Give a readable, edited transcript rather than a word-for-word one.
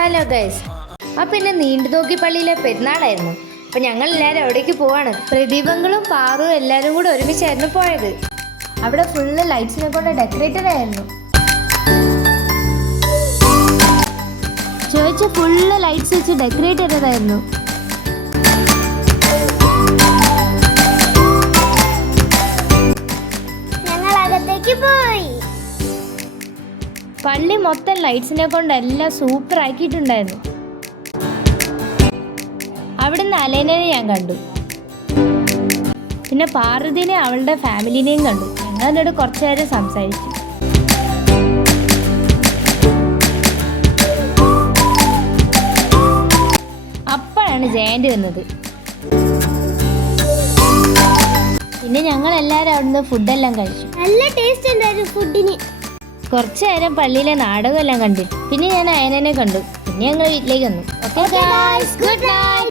Hello guys, അപ്പം ഇന്ന് നീണ്ടുനോക്കി പള്ളിയിലെ പെരുന്നാളായിരുന്നു. അപ്പം ഞങ്ങൾ എല്ലാവരും അവിടേക്ക് പോവാണ്. പ്രദീപങ്ങളും പാറും എല്ലാവരും കൂടെ ഒരുമിച്ചായിരുന്നു പോയത്. അവിടെ ഫുള്ള് ലൈറ്റ്സിനെ കൊണ്ട് ഡെക്കറേറ്റഡ് ആയിരുന്നു. ചോദിച്ച ഫുള്ള് ലൈറ്റ്സ് വെച്ച് ഡെക്കറേറ്റ് ചെയ്തതായിരുന്നു. ഞങ്ങൾ അകത്തേക്ക് പോയി. പള്ളി മൊത്തം ലൈറ്റ്സിനെ കൊണ്ട് എല്ലാം സൂപ്പർ ആക്കിയിട്ടുണ്ടായിരുന്നു. അവിടുന്ന് അലേനെ ഞാൻ കണ്ടു, പിന്നെ പാർവതിനെ അവളുടെ ഫാമിലിനെയും കണ്ടു. ഞങ്ങൾ എന്നോട് കുറച്ചു നേരം സംസാരിച്ചു. അപ്പോഴാണ് ജയന്റ് വന്നത്. പിന്നെ ഞങ്ങൾ എല്ലാവരും അവിടുന്ന് ഫുഡെല്ലാം കഴിച്ചു. നല്ല ടേസ്റ്റ് ഉണ്ടായിരുന്നു ഫുഡിന്. കുറച്ചു നേരം പള്ളിയിലെ നാടകമെല്ലാം കണ്ടു. പിന്നെ ഞാൻ അയനെ കണ്ടു. പിന്നെ ഞങ്ങൾ വീട്ടിലേക്ക് വന്നു. Okay guys, good night.